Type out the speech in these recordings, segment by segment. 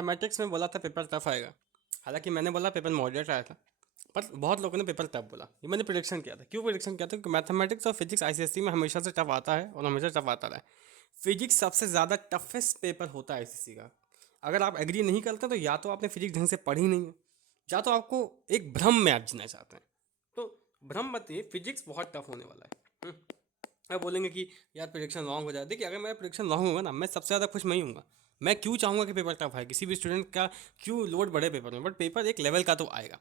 Mathematics में बोला था पेपर टफ आएगा, हालांकि मैंने बोला पेपर मॉडरेट आया था, पर बहुत लोगों ने पेपर टफ बोला। ये मैंने प्रिडिक्शन किया था। क्यों प्रिडिक्शन किया था? क्योंकि मैथमेटिक्स और फिजिक्स आईसीएसई में हमेशा से टफ आता है और हमेशा टफ आता रहा है। फिजिक्स सबसे ज़्यादा टफेस्ट पेपर होता है आईसीएसई का। अगर आप एग्री नहीं करते तो या तो आपने फिजिक्स ढंग से पढ़ी नहीं है, या तो आपको एक भ्रम में आप जीना चाहते हैं। तो भ्रम मत ये, फिजिक्स बहुत टफ होने वाला है। अब बोलेंगे कि यार प्रिडिक्शन रॉन्ग हो जाए। देखिए, अगर मेरा प्रिडिक्शन रॉन्ग होगा ना, मैं सबसे ज़्यादा खुश मैं ही हूँगा। मैं क्यों चाहूँगा कि पेपर टफ आए, किसी भी स्टूडेंट का क्यों लोड बढ़े पेपर में, बट पेपर एक लेवल का तो आएगा।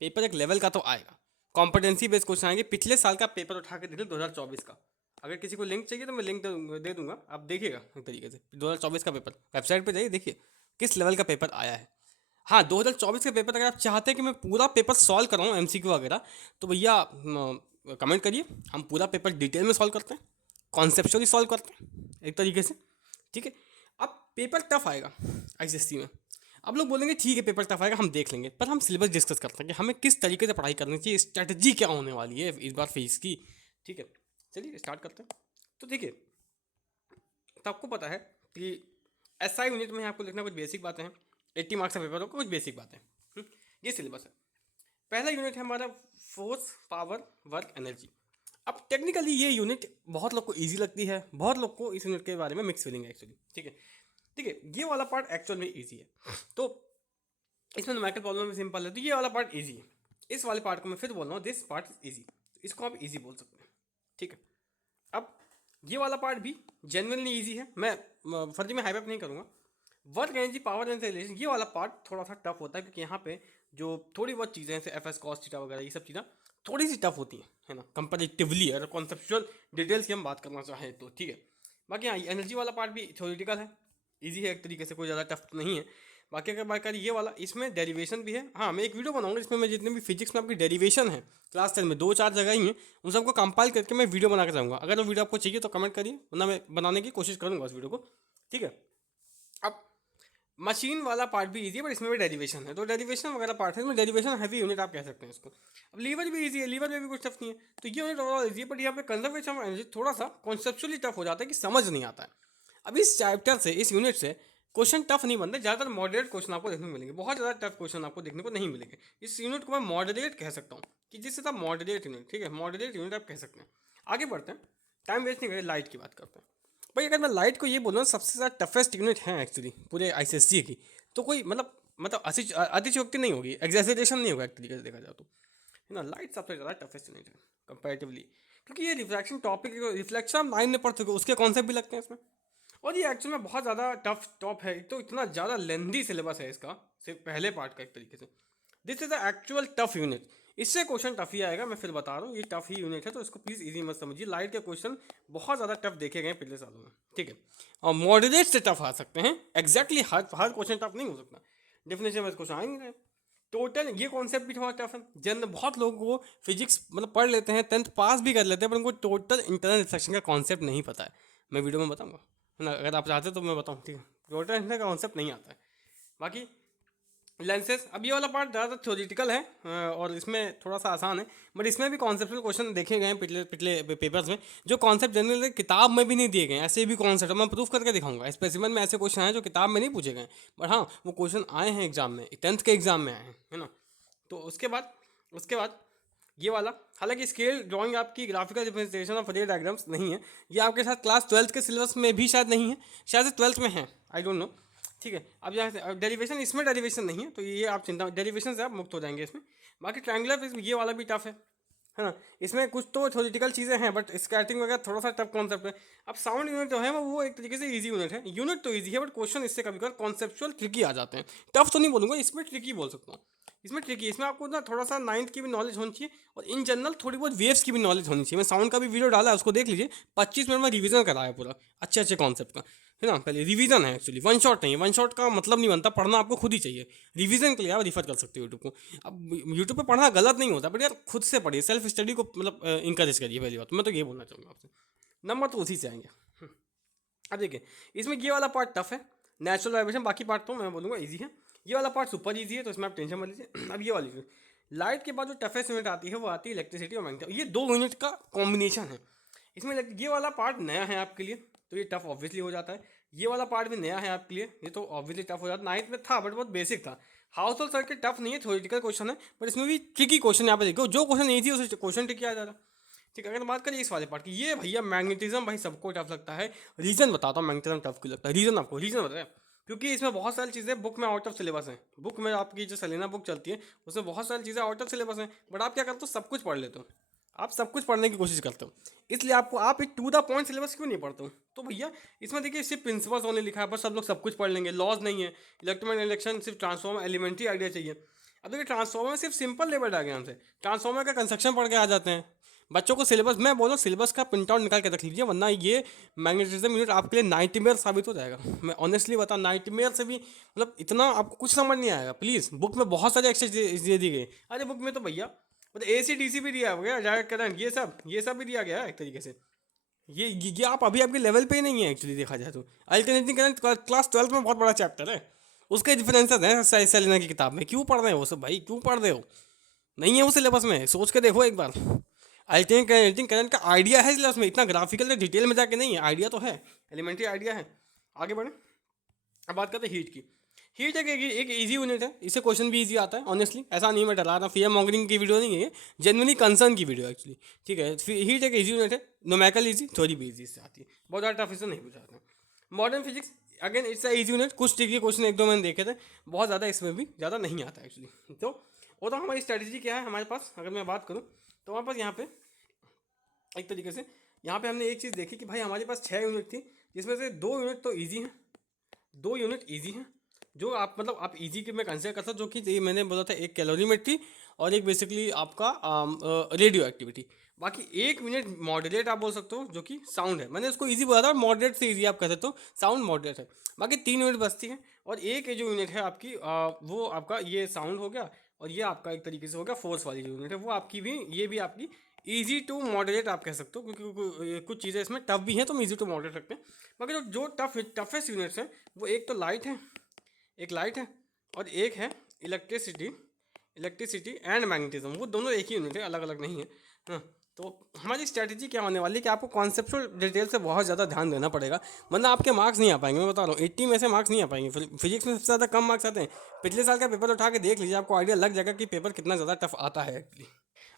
पेपर एक लेवल का तो आएगा। कॉम्पिटेंसी बेस्ड क्वेश्चन आएंगे। पिछले साल का पेपर उठा के देख लो 2024 का। अगर किसी को लिंक चाहिए तो मैं लिंक दे दूंगा, आप देखिएगा एक तरीके से 2024 का पेपर। वेबसाइट पे जाइए, देखिए किस लेवल का पेपर आया है। हाँ, 2024 के पेपर अगर आप चाहते हैं कि मैं पूरा पेपर सॉल्व कराऊँ एमसीक्यू वगैरह, तो भैया कमेंट करिए, हम पूरा पेपर डिटेल में सॉल्व करते हैं, कॉन्सेप्चुअली सॉल्व करते हैं एक तरीके से। ठीक है। अब पेपर टफ आएगा आईसीएससी में। अब लोग बोलेंगे ठीक है पेपर टफ आएगा, हम देख लेंगे, पर हम सिलेबस डिस्कस करते हैं कि हमें किस तरीके से पढ़ाई करनी चाहिए, स्ट्रेटजी क्या होने वाली है इस बार फीस की। ठीक है, चलिए स्टार्ट करते हैं। तो देखिए, तो आपको पता है कि एसआई यूनिट में आपको लिखना कुछ बेसिक बातें हैं। 80 मार्क्स का पेपर होगा, कुछ बेसिक बातें। ये सिलेबस है। पहला यूनिट है हमारा फोर्स, पावर, वर्क, एनर्जी। अब टेक्निकली ये यूनिट बहुत लोग को इजी लगती है, बहुत लोग को इस यूनिट के बारे में मिक्स फीलिंग है एक्चुअली। ठीक है, ठीक है, ये वाला पार्ट एक्चुअल में इजी है। तो इसमें न्यूमेरिकल प्रॉब्लम भी सिंपल है, तो ये वाला पार्ट इजी है। इस वाले पार्ट को मैं फिर बोल रहा हूँ, दिस पार्ट इज इजी, तो इसको आप इजी बोल सकते हैं। ठीक है। अब ये वाला पार्ट भी जेन्युइनली इजी है, मैं फर्जी में हाइप नहीं करूँगा। Work energy, power and relation, ये वाला पार्ट थोड़ा सा टफ होता है, क्योंकि यहाँ पे जो थोड़ी बहुत चीज़ें जैसे एफ एस कॉस थीटा वगैरह, ये सब चीज़ें थोड़ी सी टफ होती हैं, है ना, कंपेरेटिवली। अगर कॉन्सेप्चुअल डिटेल्स की हम बात करना चाहें तो। ठीक है। बाकी हाँ, एनर्जी वाला पार्ट भी थ्योरेटिकल है, इजी है एक तरीके से, कोई ज़्यादा टफ नहीं है। बाकी अगर बात करें ये वाला, इसमें डेरिवेशन भी है। हाँ, मैं एक वीडियो बनाऊंगा जिसमें मैं जितने भी फिजिक्स में आपकी डेरिवेशन है क्लास 10 में 2-4 जगह ही हैं, उन सबको कंपाइल करके मैं वीडियो बना के जाऊँगा। अगर वो वीडियो आपको चाहिए तो कमेंट करिए, वरना मैं बनाने की कोशिश करूँगा उस वीडियो को। ठीक है। अब मशीन वाला पार्ट भी इजी है, पर इसमें भी डेरिवेशन है, तो डेरिवेशन वगैरह पार्ट है, इसमें डेरिवेशन हैवी यूनिट आप कह सकते हैं इसको। अब लीवर भी इजी है, लीवर में भी कुछ टफ नहीं है, तो ये यूनिट ओवरऑल इजी है। बट यहाँ पे कंजर्वेशन ऑफ एनर्जी थोड़ा सा कॉन्सेप्चुअली टफ हो जाता है कि समझ नहीं आता है। अब इस चैप्टर से, इस यूनिट से क्वेश्चन टफ नहीं बनते, ज़्यादातर मॉडरेट क्वेश्चन आपको देखने को मिलेंगे, बहुत ज़्यादा टफ क्वेश्चन आपको देखने को नहीं मिलेंगे। इस यूनिट को मैं मॉडरेट कह सकता हूँ, कि जिससे था मॉडरेट यूनिट। ठीक है, मॉडरेट यूनिट आप कह सकते हैं। आगे बढ़ते हैं, टाइम वेस्ट नहीं करें, लाइट की बात करते हैं। भाई अगर मैं लाइट को ये बोलूँ सबसे ज़्यादा टफेस्ट यूनिट है एक्चुअली पूरे आईसीएससी की, तो कोई मतलब अतिशयोक्ति नहीं होगी, एग्जैजरेशन नहीं होगा एक तरीके से देखा जाए तो, है ना। लाइट सबसे ज़्यादा टफेस्ट यूनिट है कंपैरेटिवली, क्योंकि ये रिफ्रैक्शन टॉपिक, रिफ्लेक्शन आप 9 में पढ़ चुके हो, उसके कॉन्सेप्ट भी लगते हैं इसमें। और ये एक्चुअल में बहुत ज़्यादा टफ टॉप है, तो इतना ज़्यादा लेंदी सिलेबस है इसका, सिर्फ पहले पार्ट का एक तरीके से। This is the actual tough unit. इससे क्वेश्चन टफ ही आएगा, मैं फिर बता रहा हूँ, ये टफ ही यूनिट है, तो इसको प्लीज़ इजी मत समझिए। लाइट के क्वेश्चन बहुत ज़्यादा टफ देखे गए पिछले सालों में। ठीक है, और मॉडरेट से टफ आ सकते हैं, एग्जैक्टली हर क्वेश्चन टफ नहीं हो सकता, डेफिनेशन में क्वेश्चन आ ही नहीं रहे। टोटल ये कॉन्सेप्ट भी थोड़ा टफ है। जन बहुत लोगों को फिजिक्स मतलब पढ़ लेते हैं, 10th पास भी कर लेते हैं, पर उनको टोटल इंटरनल रिफ्लेक्शन का कॉन्सेप्ट नहीं पता है। मैं वीडियो में बताऊंगा, है ना, अगर आप चाहते तो मैं बताऊँ। ठीक है, टोटल इंटरनल का कॉन्सेप्ट नहीं आता है। बाकी लेंसेज, अब ये वाला पार्ट ज़्यादा थ्योरेटिकल है, और इसमें थोड़ा सा आसान है, बट इसमें भी कॉन्सेप्चुअल क्वेश्चन देखे गए हैं पिछले पिछले पेपर्स में, जो कॉन्सेप्ट जनरल किताब में भी नहीं दिए गए, ऐसे भी कॉन्सेप्ट मैं प्रूफ करके दिखाऊंगा। स्पेसिमन में ऐसे क्वेश्चन हैं जो किताब में नहीं पूछे गए, बट हाँ वो क्वेश्चन आए हैं एग्जाम में, 10th के एग्जाम में आए हैं, है ना। तो उसके बाद ये वाला, हालांकि स्केल ड्राइंग आपकी ग्राफिकल रिप्रेजेंटेशन ऑफ रे डायग्राम्स नहीं है, ये आपके साथ क्लास 12th के सिलेबस में भी शायद नहीं है, शायद 12th में है, आई डोंट नो। ठीक है, अब यहाँ से डेरिवेशन, इसमें डेरिवेशन नहीं है, तो ये आप चिंता, डेरिवेशन से आप मुक्त हो जाएंगे इसमें। बाकी ट्रायंगुलर प्रिज्म ये वाला भी टफ है ना। इसमें कुछ तो थ्योरेटिकल चीज़ें हैं, बट स्कैटरिंग वगैरह थोड़ा सा टफ कॉन्सेप्ट है। अब साउंड यूनिट जो है वो एक तरीके से इजी यूनिट है, यूनिट तो इजी है, बट क्वेश्चन इससे कभी कभी कॉन्सेप्चुअल ट्रिकी आ जाते हैं। टफ तो नहीं बोलूँगा, इसमें ट्रिकी बोल सकता हूँ। इसमें ट्रिकी, इसमें आपको ना थोड़ा सा 9th की भी नॉलेज होनी चाहिए, और इन जनरल थोड़ी बहुत वेव्स की भी नॉलेज होनी चाहिए। मैं साउंड का भी वीडियो डाला है, उसको देख लीजिए, 25 मिनट में रिवीजन कराया पूरा अच्छे अच्छे कॉन्सेप्ट का, है ना। पहले रिवीजन है एक्चुअली, वन शॉट नहीं है, वन शॉट का मतलब नहीं बनता, पढ़ना आपको खुद ही चाहिए। रिवीजन के लिए आप रिफर कर सकते हो यूट्यूब को। अब यूट्यूब पे पढ़ना गलत नहीं होता, बट यार खुद से पढ़िए, सेल्फ स्टडी को मतलब इंकरेज करिए, पहली बात तो मैं तो ये बोलना चाहूँगा आपसे। नंबर तो उसी से आएंगे। अब देखिए, इसमें ये वाला पार्ट टफ है, नेचुरल वाइब्रेशन, बाकी पार्ट तो मैं बोलूँगा ईजी है। ये वाला पार्ट सुपर ईजी है, तो इसमें आप टेंशन मत लीजिए। अब ये वाली लाइट के बाद जो टफेस्ट यूनिट आती है वो आती है इलेक्ट्रिसिटी और मैग्नेटिक, ये दो यूनिट का कॉम्बिनेशन है। इसमें ये वाला पार्ट नया है आपके लिए, तो ये टफ ऑब्वियसली हो जाता है। ये वाला पार्ट भी नया है आपके लिए, ये तो ऑब्वियसली टफ हो जाता, नाइन्थ में था बट बहुत बेसिक था। हाउस होल्ड सर्किट टफ नहीं है, थ्योरेटिकल क्वेश्चन है, बट इसमें भी ट्रिकी क्वेश्चन यहाँ पे देखो, जो क्वेश्चन ईजी है उसे क्वेश्चन ट्रिकी आ जा रहा। ठीक है, अगर बात करें इस वाले पार्ट की, ये भैया मैग्नेटिज्म भाई सबको टफ लगता है। रीजन बताता हूँ मैग्नेटिज्म टफ क्यों लगता है, रीजन आपको रीजन बताया, क्योंकि इसमें बहुत सारी चीज़ें बुक में आउट ऑफ सिलेबस हैं। बुक में आपकी जो सेलेना बुक चलती है उसमें बहुत सारी चीज़ें आउट ऑफ सिलेबस हैं, बट आप क्या करते हो, सब कुछ पढ़ लेते हो, आप सब कुछ पढ़ने की कोशिश करते हो, इसलिए आपको आप एक टू द पॉइंट सिलेबस क्यों नहीं पढ़ते हो। तो भैया इसमें देखिए सिर्फ प्रिंसिपल्स होने लिखा है, बस सब लोग सब कुछ पढ़ लेंगे, लॉज नहीं है, इलेक्ट्रोमैग्नेटिक इलेक्शन सिर्फ ट्रांसफॉर्मर एलिमेंट्री आइडिया चाहिए। अब देखिए ट्रांसफॉर्मर में सिर्फ सिंपल लेवल डायग्राम से ट्रांसफॉर्मर का कंस्ट्रक्शन पढ़ के आ जाते हैं बच्चों को। सिलेबस मैं बोलो सिलेबस का प्रिंट आउट निकाल के रख लीजिए, वरना ये मैग्नेटिज्म यूनिट आपके लिए नाइटमेयर साबित हो जाएगा। मैं ऑनेस्टली बता, नाइटमेयर से भी मतलब इतना आपको कुछ समझ नहीं आएगा। प्लीज़, बुक में बहुत सारे एक्सरसाइज दे दी गई, अरे बुक में तो भैया मतलब AC DC भी दिया गया, डायरेक्ट करंट, ये सब भी दिया गया है एक तरीके से। ये आप अभी आपके लेवल पे ही नहीं है एक्चुअली देखा जाए तो। अल्टरनेटिंग करंट क्लास 12 में बहुत बड़ा चैप्टर है, उसके डिफरेंसेस हैं सेलेना की किताब में, क्यों पढ़ रहे हो वो सब भाई, क्यों पढ़ रहे हो, नहीं है वो सिलेबस में, सोच के देखो एक बार। अल्टरनेटिंग करंट का आइडिया है सिलेबस में, इतना ग्राफिकल डिटेल में जाके नहीं है, आइडिया तो है, एलिमेंट्री आइडिया है। आगे बढ़े, अब बात करते हैं हीट की। हीट एक इजी यूनिट है, इससे क्वेश्चन भी इजी आता है ऑनेस्टली, ऐसा नहीं मैं डरा रहा, फियर मॉन्गरिंग की वीडियो नहीं है ये, जेन्युइनली कंसर्न की वीडियो एक्चुअली। ठीक है, हीट एक इजी यूनिट है, न्यूमेरिकल इजी, थ्योरी भी इजी इससे आती है, बहुत ज़्यादा टफ इससे नहीं पूछा। Modern physics again it's easy unit, कुछ ट्रिकी क्वेश्चन एक दो मैंने देखे थे, बहुत ज़्यादा इसमें भी ज़्यादा नहीं आता एक्चुअली। तो वो तो हमारी स्ट्रेटजी क्या है हमारे पास, अगर मैं बात करूँ तो हमारे पास यहाँ पे एक तरीके से यहाँ पे हमने एक चीज़ देखी कि भाई हमारे पास 6 यूनिट थी, जिसमें से 2 यूनिट तो ईजी हैं, 2 यूनिट ईजी हैं, जो आप मतलब आप इजी के में कंसिडर कर सकते, जो कि ये मैंने बोला था, एक कैलोरीमेट्री और एक बेसिकली आपका रेडियो एक्टिविटी। बाकी 1 मिनट मॉडरेट आप बोल सकते हो, जो कि साउंड है, मैंने उसको इजी बोला था, मॉडरेट से इजी आप कह सकते हो, साउंड मॉडरेट है। बाकी 3 यूनिट बचती है, और एक जो यूनिट है आपकी वो आपका ये साउंड हो गया, और ये आपका एक तरीके से हो गया फोर्स वाली जो यूनिट है, वो आपकी भी, ये भी आपकी ईजी टू मॉडरेट आप कह सकते हो, क्योंकि कुछ चीज़ें इसमें टफ भी हैं तो हम ईजी टू मॉडरेट रखते हैं। बाकी जो टफेस्ट यूनिट्स हैं वो एक तो लाइट है, एक लाइट है, और एक है इलेक्ट्रिसिटी एंड मैग्नेटिज्म, वो दोनों एक ही यूनिट है, अलग अलग नहीं है। हाँ, तो हमारी स्ट्रैटेजी क्या होने वाली है कि आपको कॉन्सेप्चुअल डिटेल से बहुत ज़्यादा ध्यान देना पड़ेगा, वरना आपके मार्क्स नहीं आ पाएंगे। मैं बता रहा हूँ 80 में से मार्क्स नहीं आ पाएंगे। फिजिक्स में सबसे ज़्यादा कम मार्क्स आते हैं। पिछले साल का पेपर उठा के देख लीजिए, आपको आइडिया लग जाएगा कि पेपर कितना ज़्यादा टफ आता है एक्चुअली।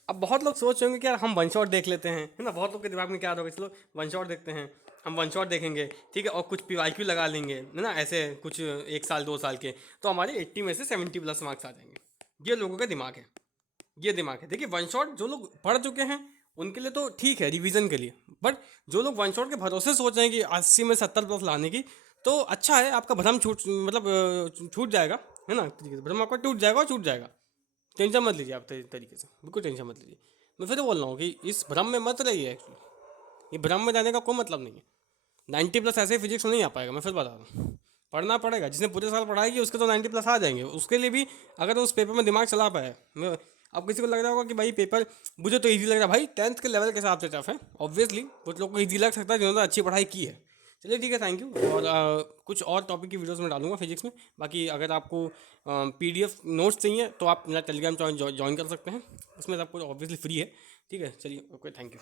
अब बहुत लोग सोच रहे होंगे कि यार हम वन शॉट देख लेते हैं, है ना, बहुत लोग के दिमाग में क्या होगा, चलो वन शॉट देखते हैं, हम वन शॉट देखेंगे, ठीक है, और कुछ PYQ लगा लेंगे, है ना, ऐसे कुछ 1 साल 2 साल के, तो हमारे 80 में से 70+ मार्क्स आ जाएंगे। ये लोगों का दिमाग है, ये दिमाग है। देखिए वन शॉट जो लोग पढ़ चुके हैं उनके लिए तो ठीक है रिवीजन के लिए, बट जो लोग वन शॉट के भरोसे सोच रहे हैं कि 80 में 70+ लाने की, तो अच्छा है, आपका भ्रम छूट जाएगा, है ना, तरीके से भ्रम आपका टूट जाएगा और छूट जाएगा। टेंशन मत लीजिए आप तरीके से, बिल्कुल टेंशन मत लीजिए। मैं फिर बोल रहा हूँ कि इस भ्रम में मत रहिए एक्चुअली, ये भ्रम में जाने का कोई मतलब नहीं है। 90+ ऐसे फिजिक्स में नहीं आ पाएगा, मैं फिर बता रहा हूँ, पढ़ना पड़ेगा। जिसने पूरे साल पढ़ाई की उसके तो 90+ आ जाएंगे, उसके लिए भी अगर उस पेपर में दिमाग चला पाए। मैं अब किसी को लग रहा होगा कि भाई पेपर मुझे तो ईजी लग रहा है, भाई 10th के लेवल के हिसाब से टफ है ऑब्वियसली, कुछ लोग को ईजी लग सकता है जिन्होंने अच्छी पढ़ाई की है। चलिए ठीक है, थैंक यू। और कुछ और टॉपिक की वीडियोस में डालूंगा फिजिक्स में। बाकी अगर आपको PDF नोट्स चाहिए तो आप मेरा टेलीग्राम ज्वाइन कर सकते हैं, उसमें सब कुछ ऑब्वियसली फ्री है। ठीक है, चलिए, ओके, थैंक यू।